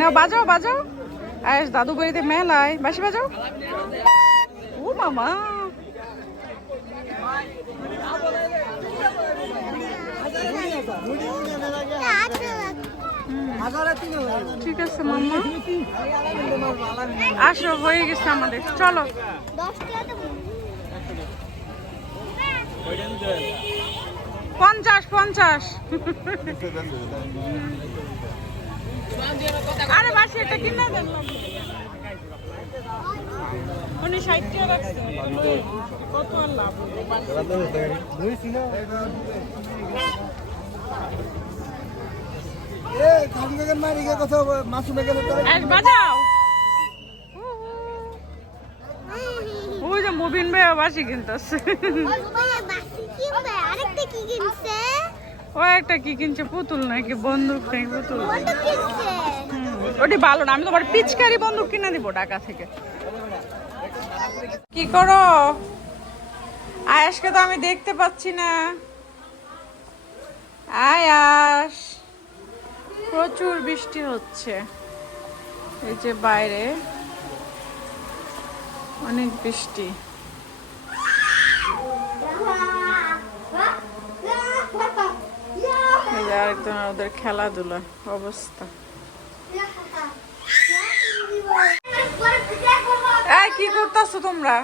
না বাজাও বাজাও। আয়েস দাদু বাড়িতে মেলায় বাঁশি বাজাও। ও মামা ঠিক আছে মাম্মা, আসো হয়ে গেছে আমাদের, চলো। 50 আরে বাসি এটা কিনা দেন উনি 60 টাকা রাখছে, কত আর লাভ বাজাও। ওই যে মুবিন ভাই বাসি কিনতেছে। ও একটা কি কিনছে, পুতুল নাকি বন্দুক নাকি পুতুল, ওটি ভালো না। আমি তোমার পিচকারি বন্দুক কিনে দিব ঢাকা থেকে। কি করো? আয়াসকে তো আমি দেখতে পাচ্ছি না। আয়াস, প্রচুর বৃষ্টি হচ্ছে, এই যে বাইরে অনেক বৃষ্টি। একদম ওদের খেলাধুলা অবস্থা। কি করতেছো তোমরা?